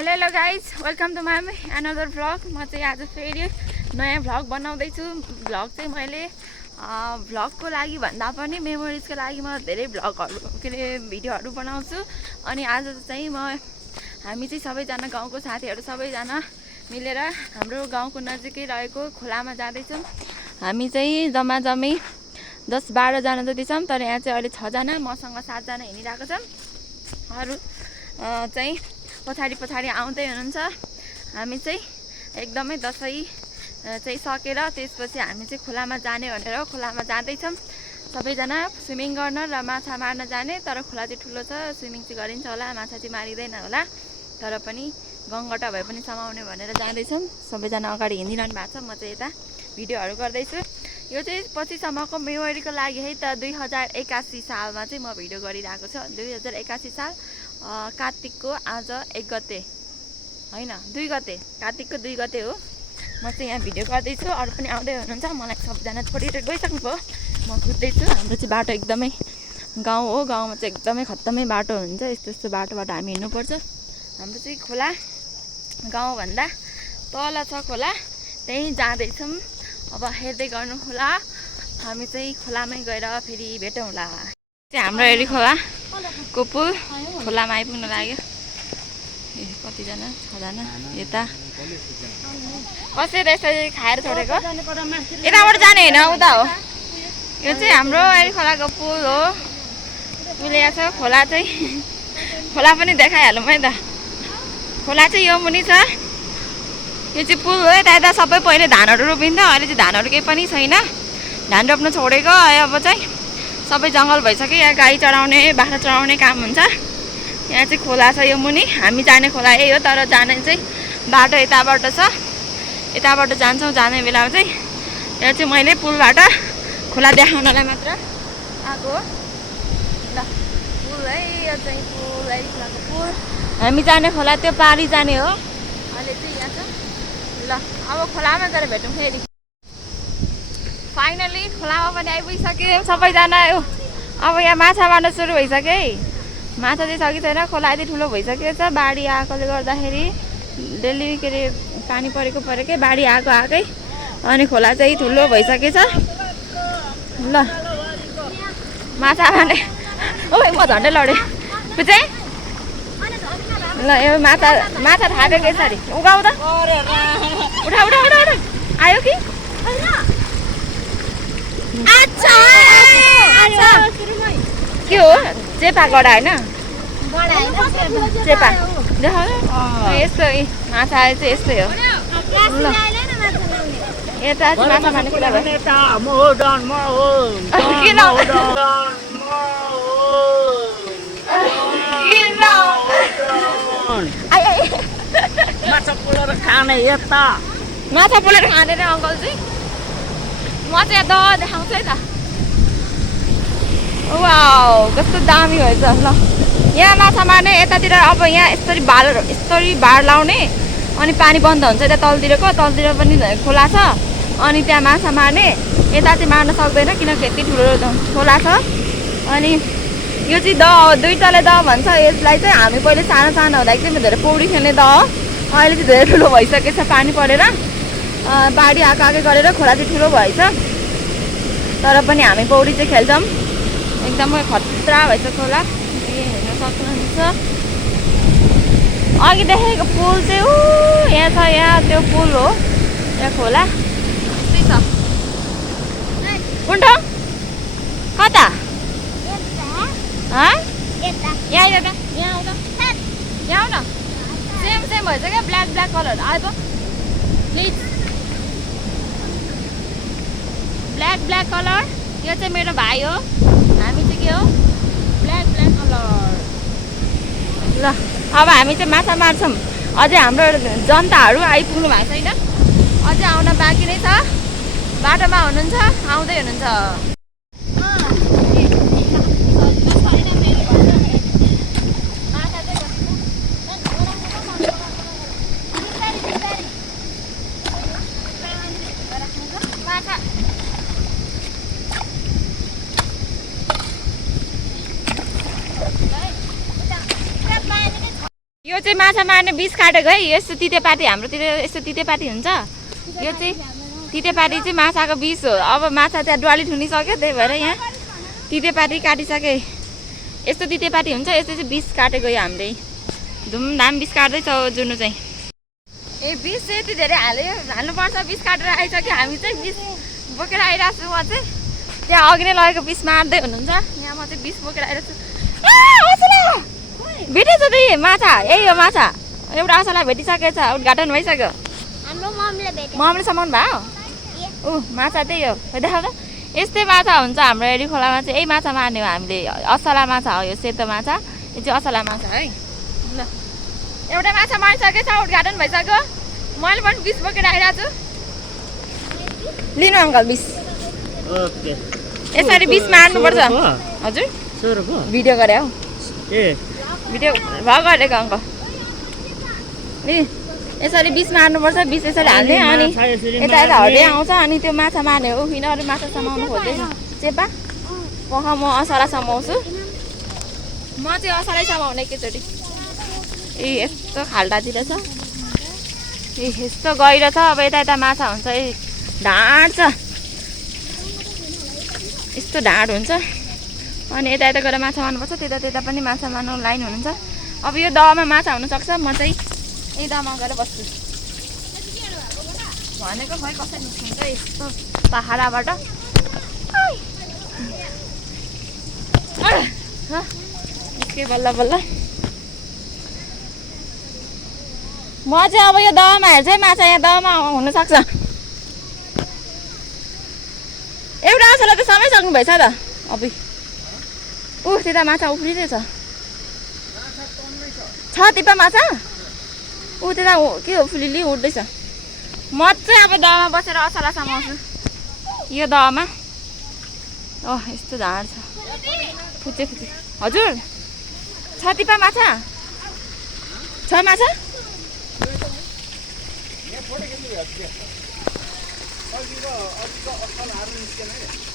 Hello guys welcome to my another vlog. म चाहिँ आज फेरि नयाँ भ्लग बनाउँदैछु। भ्लग चाहिँ मैले भ्लगको लागि भन्दा पनि मेमोरिजको लागि म धेरै भ्लगहरू के अरे भिडियोहरू बनाउँछु। अनि आज चाहिँ हामी चाहिँ सबैजना गाउँको साथीहरू सबैजना मिलेर हाम्रो गाउँको नजिकै रहेको खोलामा जाँदैछौँ। हामी चाहिँ जम्मै 10-12 जना जति छौँ, तर यहाँ चाहिँ अहिले 6 जना, मसँग 7 जना हिँडिरहेको छौँ। अरू चाहिँ पछाडि आउँदै हुनुहुन्छ। हामी चाहिँ एकदमै दसैँ चाहिँ सकेर त्यसपछि हामी चाहिँ खोलामा जाने भनेर खोलामा जाँदैछौँ। सबैजना स्विमिङ गर्न र माछा मार्न जाने, तर खोला चाहिँ ठुलो छ, स्विमिङ चाहिँ गरिन्छ होला, माछा चाहिँ मारिँदैन होला, तर पनि गङ्गटा भए पनि समाउने भनेर जाँदैछौँ। सबैजना अगाडि हिँडिरहनु भएको छ, म चाहिँ यता भिडियोहरू गर्दैछु। यो चाहिँ पछिसम्मको मेमोरीको लागि है त। 2081 सालमा चाहिँ म भिडियो गरिरहेको छु। 2081 साल कार्तिकको आज 1 गते होइन 2 गते, कार्तिकको 2 गते हो। म चाहिँ यहाँ भिडियो गर्दैछु, अरू पनि आउँदै हुनुहुन्छ। मलाई सबजना छोडेर गइसक्नुभयो, म कुद्दैछु। हाम्रो चाहिँ बाटो एकदमै गाउँ हो, गाउँमा चाहिँ एकदमै खत्तमै बाटो हुन्छ। यस्तो बाटोबाट हामी हिँड्नुपर्छ। हाम्रो चाहिँ खोला गाउँभन्दा तल छ खोला, त्यहीँ जाँदैछौँ। अब हेर्दै गर्नु होला, हामी चाहिँ खोलामै गएर फेरि भेटौँ होला। चाहिँ हाम्रो हेरी खोलाको पुल खोलामा आइपुग्न लाग्यो। कतिजना 6 जना यता कसरी यसरी खाएर छोडेको, यताबाट जाने होइन उता हो। यो चाहिँ हाम्रो हेरी खोलाको पुल हो। पुल यहाँ छ। खोला पनि देखाइहालौँ है त। खोला चाहिँ यो मुनि छ। यो चाहिँ पुल हो। यता सबै पहिले धानहरू रोपिन्थ्यो, अहिले चाहिँ धानहरू केही पनि छैन, धान रोप्न छोडेको। अब चाहिँ सबै जङ्गल भइसक्यो। यहाँ गाई चराउने बाख्रा चराउने काम हुन्छ। यहाँ चाहिँ खोला छ यो मुनि। हामी जाने खोला यही हो, तर जाने चाहिँ बाटो यताबाट छ, यताबाट जान्छौँ जाने बेलामा चाहिँ। यहाँ चाहिँ मैले पुलबाट खोला देखाउनलाई मात्र आएको हो। ल पुल है, यो चाहिँ पुल है, खोलाको पुल। हामी जाने खोला त्यो पारी जाने हो। अहिले चाहिँ यहाँ छ। ल अब खोलामा गएर भेटौँ फेरि। फाइनली खोलामा पनि आइपुगिसक्यो सबैजना। अब यहाँ माछा मार्न सुरु भइसक्यो है। माछा चाहिँ छ कि छैन, खोला यति ठुलो भइसकेको छ। बाढी आएकोले गर्दाखेरि डेली के अरे पानी परेकै बाढी आएकै, अनि खोला चाहिँ ठुलो भइसकेछ। ल माछा मार्ने ओइ म झन्डै लडेँ बुझे। ल यो माछा थापेको यसरी उगाउ त, उठा आयो कि के हो? चेपा गडा होइन, चेपा देखाउ। यस्तो माछा आयो चाहिँ यस्तै हो। ल यता चाहिँ माछा मार्ने कुरा भयो। माछा पोलेर खाने रे अङ्कल चाहिँ। म चाहिँ यहाँ देखाउँछु है त। वाउ कस्तो दामी भएछ। ल यहाँ माछा मार्ने यतातिर। अब यहाँ यसरी बार लाउने, अनि पानी बन्द हुन्छ यता तलतिर पनि खोला छ, अनि त्यहाँ माछा मार्ने। यता चाहिँ मार्न सक्दैन किनकि यति ठुलो खोला छ। अनि यो चाहिँ दुई तले दह भन्छ यसलाई चाहिँ। हामी पहिले सानो हुँदाखेरि चाहिँ धेरै पौडी खेल्ने दह हो। अहिले चाहिँ धेरै ठुलो भइसकेको छ, पानी परेर बाढी आएकै गरेर खोला चाहिँ ठुलो भएछ। तर पनि हामी पौडी चाहिँ खेल्छौँ। एकदमै खतरा भएछ खोला, हेर्न सक्नुहुन्छ। अघि देखेको पुल चाहिँ यहाँ छ, यहाँ त्यो पुल हो, यहाँ खोला त्यही छ। कुन ठाउँ कता? यहाँ आउ न। सेम भएछ क्या, ब्ल्याक कलर आयो। Please black colour. यो चाहिँ मेरो भाइ हो, हामी चाहिँ के हो ब्ल्याक कलर। ल अब हामी चाहिँ माछा मार्छौँ। अझै हाम्रो जनताहरू आइपुग्नु भएको छैन, अझै आउन बाँकी नै छ। बाटोमा हुनुहुन्छ, आउँदै हुनुहुन्छ। यो चाहिँ माछा मार्ने बिस काटेको है। यस्तो तितेपाती हाम्रोतिर यस्तो तितेपाती हुन्छ। यो चाहिँ तितेपाती चाहिँ माछाको बिस हो। अब माछा चाहिँ डुवाली ठुनिसक्यो त्यही भएर यहाँ तितेपाती काटिसके। यस्तो तितेपाती हुन्छ यस्तो चाहिँ बिस काटेको यो हामीले धुमधाम बिस काट्दैछ जुनु चाहिँ। ए बिस चाहिँ यति धेरै हाल्नुपर्छ। बिस काटेर आइसक्यो हामी चाहिँ बिस बोकेर आइरहेको छु। म चाहिँ त्यहाँ अघि नै लगेको बिस मार्दै हुनुहुन्छ। यहाँ म चाहिँ बिस बोकेर आइरहेको छु। भेटेछ त्यही माछा यही हो माछा। एउटा असला भेटिसकेछ उद्घाटन भइसक्यो। मम्मीले समाउनु भयो। माछा त्यही हो देखाउ त। यस्तै माछा हुन्छ हाम्रो एडी खोलामा चाहिँ। यही माछा मार्ने हो हामीले। असला माछा हो यो सेतो माछा। यो चाहिँ असला माछा है। ल एउटा माछा मारिसकेछ उद्घाटन भइसक्यो। मैले पनि 20 बोकेर आइरहेको छु। लिनु अङ्कल 20। ओके यसरी 20 मार्नुपर्छ। हजुर भिडियो गरे हौ। ए भिडियो भग गरेको अङ्कल। ए यसरी 20 मार्नुपर्छ। 20 यसरी हाल्ने अनि यता यता हड्दै आउँछ अनि त्यो माछा मार्ने हो। यिनीहरू माछा समाउनु खोज्दैछ। चेपा पख म असला समाउँछु। म चाहिँ असलै समाउने एकैचोटि। ए यस्तो खाल्टातिर छ। ए यस्तो गहिरो छ। अब यता यता माछा हुन्छ। ए ढाँड छ यस्तो ढाँड हुन्छ अनि यता यता गएर माछा मार्नुपर्छ। त्यता त्यता पनि माछा मार्नु लाइन हुनुहुन्छ। अब यो दहमा माछा हुनसक्छ। म चाहिँ यही दहमा गएर बस्छु भनेको। खै कसै निस्किन्छ यस्तो पहाडबाट। निस्के बल्ल बल्ल। म चाहिँ अब यो दहमा हेर्छु है माछा। यहाँ दहमा हुनसक्छ। एउटा असला त समाइसक्नु भएछ त। अब त्यता माछा उफ्रिँदैछ। छ तिपा माछा। त्यता के हो फुलिली उठ्दैछ। म चाहिँ अब दहमा बसेर असला समाउँछु यो दहमा। यस्तो ढाँड छ फुचे फुचे। हजुर छ तिपा माछा। छ माछा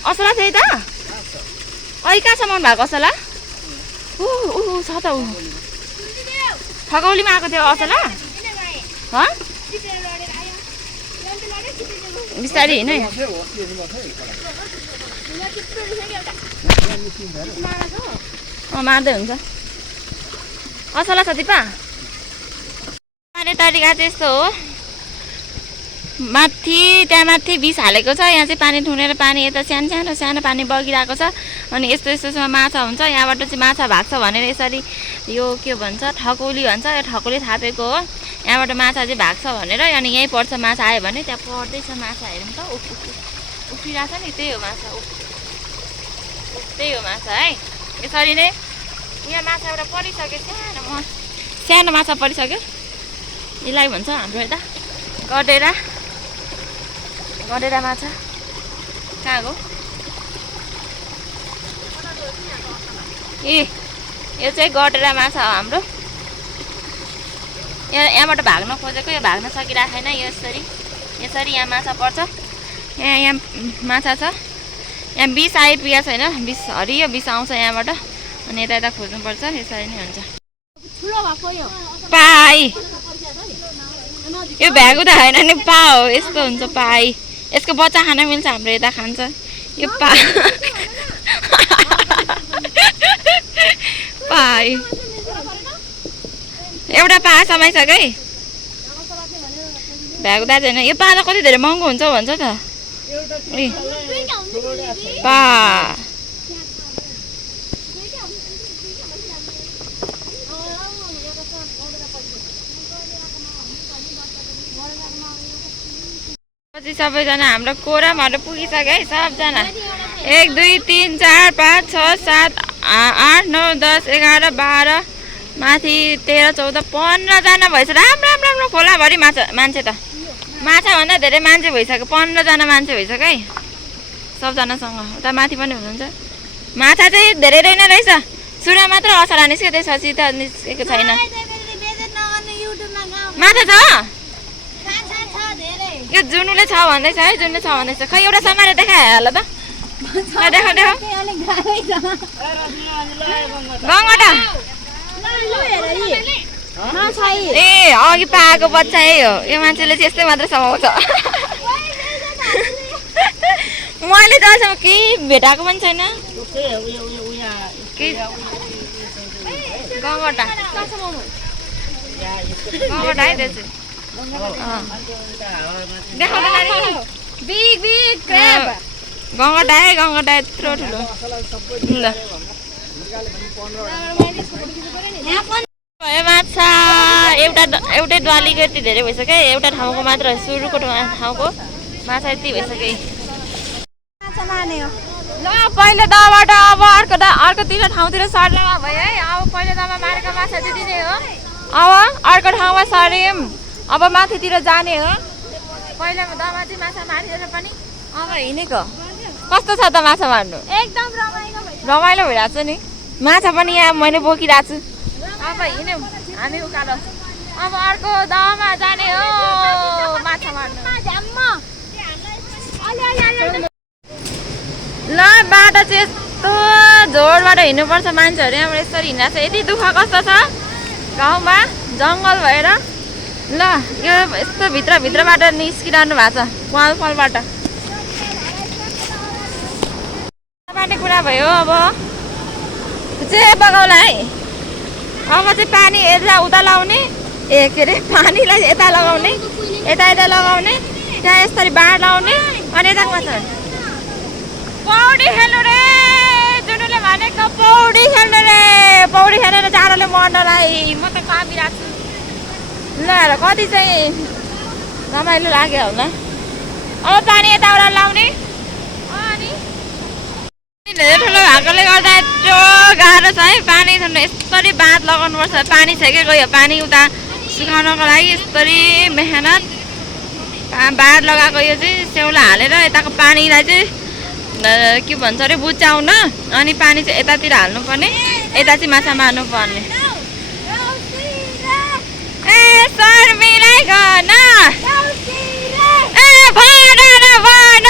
असला थियो त। अहिले कहाँ समाउनु भएको असला। छ त ठगौलीमा आएको थियो असला। बिस्तारै हिँड है। मार्दै हुन्छ। असला छ दिपा। मार्ने तरिका चाहिँ यस्तो हो। त्यहाँ माथि 20 हालेको छ। यहाँ चाहिँ पानी थुनेर पानी यता सानो सानो पानी बगिरहेको छ। अनि यस्तो यस्तो माछा हुन्छ। यहाँबाट चाहिँ माछा भाग्छ भनेर यसरी यो के भन्छ ठकौली भन्छ। यो ठकौली थापेको हो। यहाँबाट माछा चाहिँ भाग्छ भनेर। अनि यहीँ पर्छ माछा आयो भने। त्यहाँ पर्दैछ माछा हेरौँ त। उफ्रिरहेछ नि त्यही हो माछा। त्यही हो माछा है। यसरी नै यहाँ माछा एउटा परिसक्यो। सानो माछा परिसक्यो। यसलाई भन्छ हाम्रो यता गडेरा माछा। कहाँ गयो। यो चाहिँ गडेरा माछा हो हाम्रो। यहाँबाट भाग्न खोजेको यो भाग्न सकिरहेको छैन। यसरी यहाँ माछा पर्छ। यहाँ माछा छ। यहाँ 20 आइपुगेको छैन। 20 हरियो 20 आउँछ यहाँबाट। अनि यता यता खोज्नुपर्छ। यसरी नै हुन्छ। पाई यो भ्यागु त होइन नि पा हो। यस्तो हुन्छ पाई। यसको बच्चा खान मिल्छ। हाम्रो यता खान्छ यो पाई। एउटा पा समाइसक्यो है। भ्यागु दाजु होइन। यो पा त कति धेरै महँगो हुन्छ भन्छ त। पा सबैजना हाम्रो कोरामहरू पुगिसक्यो है सबजना। 1 2 3 4 5 6 7 8 9 10 11 12 माथि 13 14 15 जना भएछ। राम्रो खोलाभरि मान्छे त। माछा भन्दा धेरै मान्छे भइसक्यो। 15 जना मान्छे भइसक्यो है सबजनासँग। उता माथि पनि हुनुहुन्छ। माछा चाहिँ धेरै नै रहेछ। सुरुमा मात्र असला निस्क्यो त्यसपछि त निस्केको छैन। माछा छ यो जुनुले छ भन्दैछ है। जुनुले छ भन्दैछ। खै एउटा समाएर देखाए होला त। देखा गङ्गटा ए अघि पाएको बच्चा यही हो यो मान्छेले चाहिँ यस्तै मात्र समाउँछ मैले त अहिलेसम्म केही भेटाएको पनि छैन गङ्गटा है त्यसै गङ्गटा यत्रो ठुलो ल माछा एउटै द्वालीको यति धेरै भइसक्यो एउटा ठाउँको मात्र सुरुको ठाउँको माछा यति भइसक्यो ल पहिले दाबाट अब अर्कोतिर ठाउँतिर सर्नेमा भयो है अब पहिले दामा मारेको माछा त्यति नै हो अब अर्को ठाउँमा सर्यौँ अब माथितिर जाने हो पहिला दामा चाहिँ माछा मारिदिएर पनि अब हिँडेको कस्तो छ त माछा मार्नु एकदम रमाइलो भइरहेको छ नि माछा पनि यहाँ मैले बोकिरहेको छु अब हिँड्यौँ हामी उकालो अब अर्को दामा जाने हो माछा मार्नु ल बाटो चाहिँ यस्तो जोडबाट हिँड्नुपर्छ मान्छेहरू यहाँबाट यसरी हिँड्दा यति दुःख कस्तो छ गाउँमा जङ्गल भएर ल यो यस्तो भित्रबाट निस्किरहनु भएको छ फलफलबाट पानी कुरा भयो अब चाहिँ बगाउला है अब चाहिँ पानी यता उता लाउने के अरे पानीलाई यता लगाउने यता लगाउने त्यहाँ यसरी बाँड लाउने अनि यता माछा पौडी खेल्नु रे जुनुले भनेको पौडी खेल्नु रे पौडी खेलेर जाडोले मर्नलाई म त कामिरहेको छु ल कति चाहिँ रमाइलो लाग्यो होला अब पानी यताबाट लाउने अनि धेरै ठुलो भएकोले गर्दा यत्रो गाह्रो छ है पानी थन्नु यसरी बाँध लगाउनुपर्छ पानी छ क्या गयो पानी उता सुकाउनको लागि यसरी मेहनत बाँध लगाएको यो चाहिँ सेउला हालेर यताको पानीलाई चाहिँ के भन्छ अरे बुचाउन अनि पानी चाहिँ यतातिर हाल्नुपर्ने यता चाहिँ माछा मार्नुपर्ने ए शर्मिलाई गन ए भन भन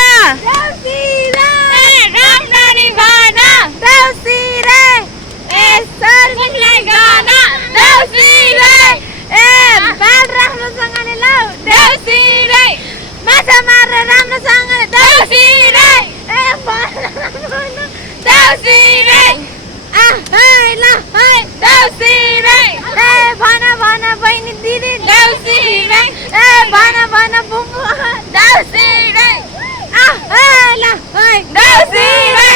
ए राम्ररी भन देउसिरे ए शर्मिलाई गन देउसिरे ए बाल राम्रोसँगले लौ देउसिरे माछा मारेर राम्रोसँगले देउसिरे ए भन देउसिरे ल देउसिरे ए भन बहिनी दिदी देउसिरे ए भन बुबु देउसिरे ल देउसिरे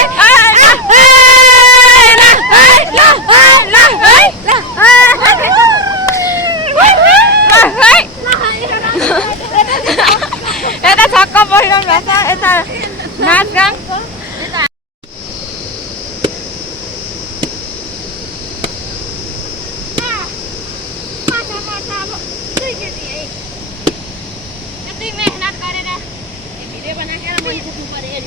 यता छक्क परिरहनु भएको छ यता नाचगान मेहनत गरेर भिडियो बनाएर मैले सक्नु पर्यो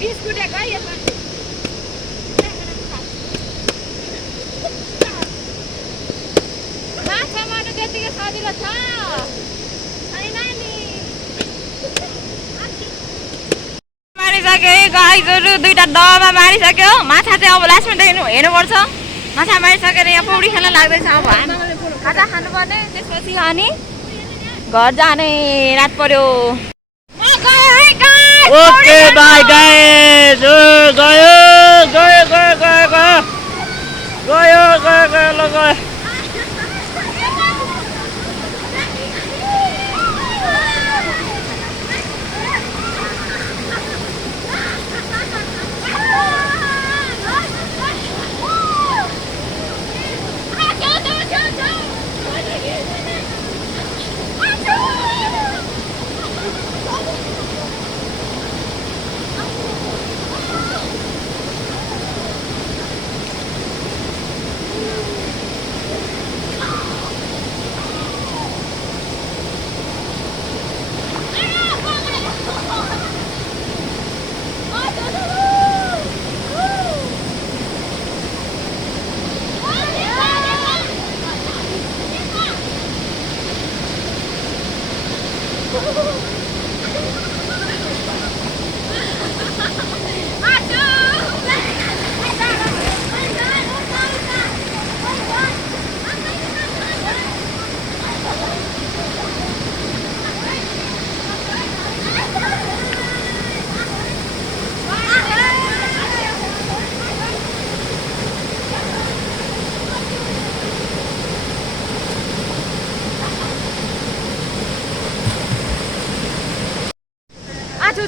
बिस्कुटे गयो माछा मार्नु त्यतिकै सजिलो छ मारिसक्यो है गाईगोरु दुईटा दहमा मारिसक्यो माछा चाहिँ अब लास्टमा हेर्नुपर्छ माछा मारिसकेर यहाँ पौडी खेल्न लाग्दैछ अब खाजा खानुपर्ने त्यसपछि अनि घर जाने रात पर्यो ओके बाई गाइस गयो ल गयो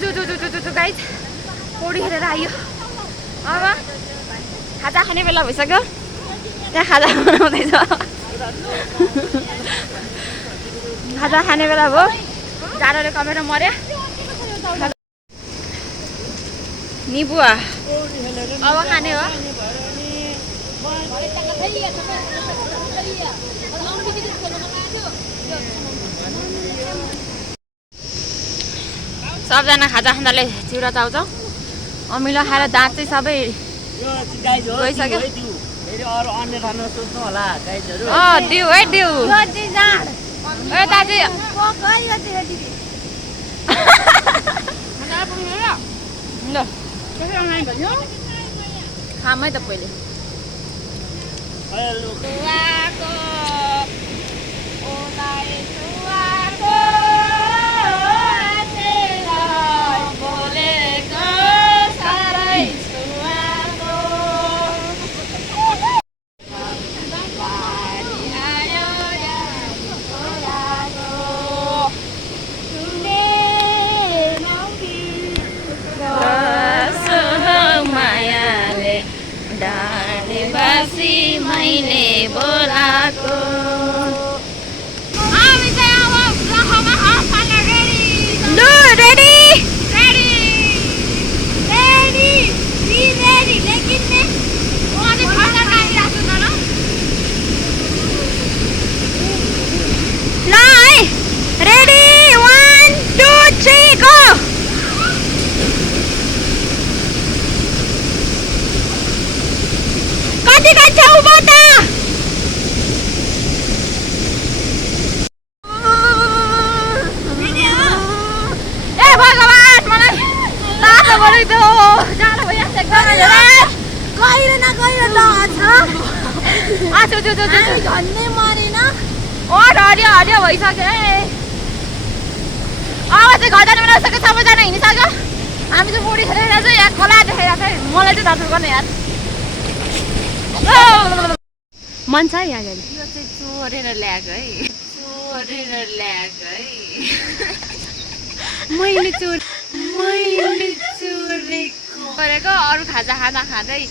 गाइस पौडी खेलेर आयो अब खाजा खाने बेला भइसक्यो त्यहाँ खाजा बनाउँदैछ खाजा खाने बेला भयो जाडोले कमेर मर्यो निबुवा अब खाने हो सबजना खाजा खाँदाले चिउरा चाउँछौँ अमिलो खाएर दाँत चाहिँ सबै गइसक्यो दिउ है दिउ ए दाजु ल खामै त पहिले मैले बोलाको हरियो भइसक्यो अब चाहिँ घर जानु नसक्यो सबैजना हिँडिसक्यो हामी चाहिँ पौडी खेलेर चाहिँ यहाँ खोला देखेर चाहिँ मलाई चाहिँ धर्नु गर्ने यार मन छ यहाँ गएर यो चाहिँ चोरेर ल्याएको है मैले चोरेको गरेको अरू खाजा खाँदै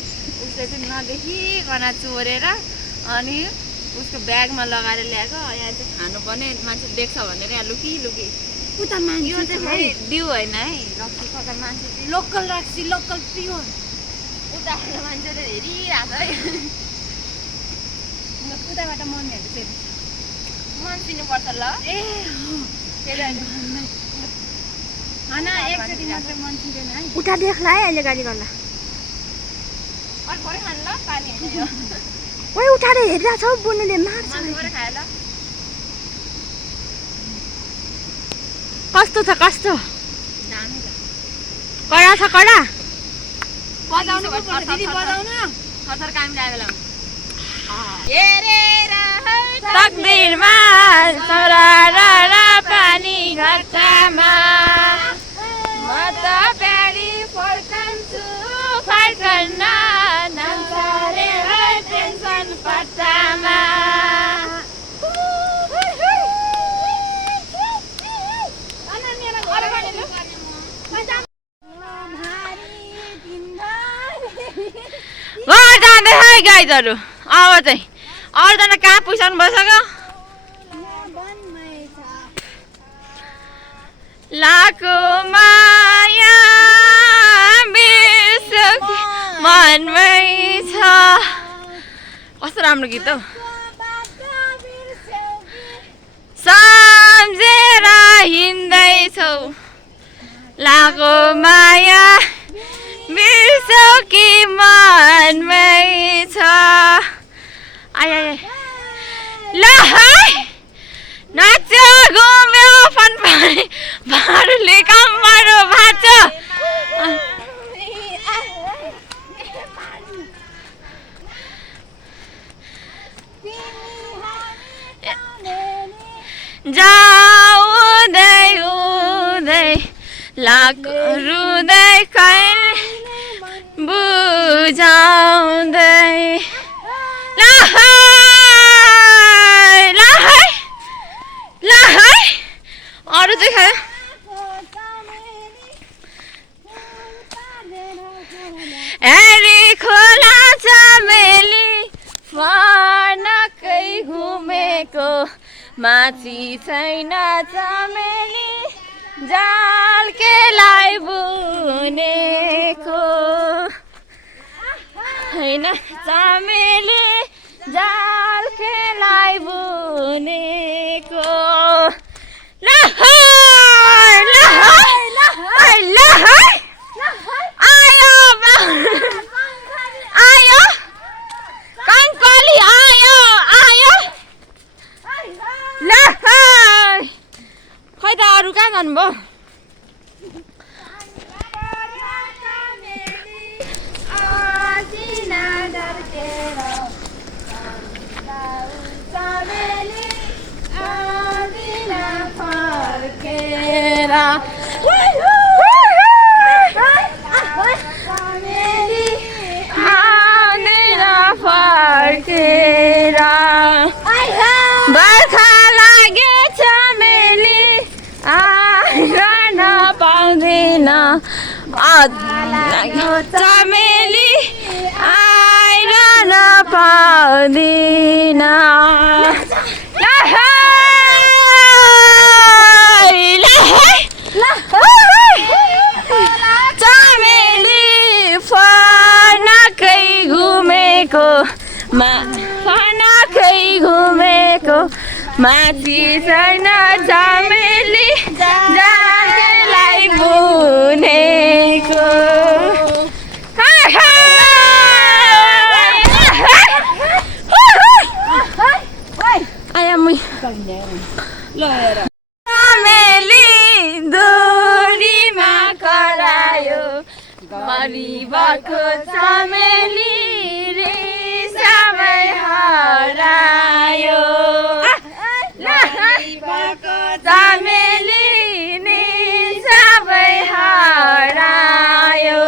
उसले चाहिँ नदेखिकन चोरेर अनि उसको ब्यागमा लगाएर ल्याएको यहाँ चाहिँ खानुपर्ने मान्छे देख्छ भनेर यहाँ लुकी उता मान्छे यो चाहिँ दिउ होइन है रक्सी कता मान्छे लोकल रक्सी लोकल प्योर उता मान्छेले हेरिरहेको है उताबाट मम्मीहरू चाहिँ मन चिन्नुपर्छ ल ए एकचोटि मात्रै मन चिन्दैन है उता देख्ला है अहिले गाडी गर्ला खान ल पानी ओइ उठाएर हेरिरहेको छौ बुनुले मार्छ कस्तो छ कस्तो कडा छ कडा बजाउनु दिदी बजाउनु थरथर काम लाग्यो तकदिरमा सरारा पानी घटामा म त प्यारी फर्कन्छु फर्कन्न नन्सारे टेन्सन पट्टामा गाइजहरू अब चाहिँ अरूजना कहाँ पुगिसक्नु भइसक्यो लाको माया मनमै छ कस्तो राम्रो गीत हौ सम्झेर हिँड्दैछौ लाको माया बिर्सौ कि मनमै छ आय ल है नाच्यो घुम्यो फनफनी बारुले कम्मरो भाँच्यो जाउँदै उदै लाको रुँदै कहिले बुझाउँदै अरू चाहिँ खायो माथि छैन चमेली जाल केलाई बुनेको होइन चमेली जाल केलाई बुनेको आयो आयो कङ्कली आयो आयो ल खै त अरू कहाँ जानुभयो बर्खा लागेछ मेली आइन पाउँदैन चमेली आइरहन पाउँदिन चमेली फनाकै घुमेको फनाकै घुमेको माथि छैन चमेली जाललाई बुनेको चमेली दुरीमा करायो मरिबको चमेली रिसामै हरायो चमेली निसामै हरायो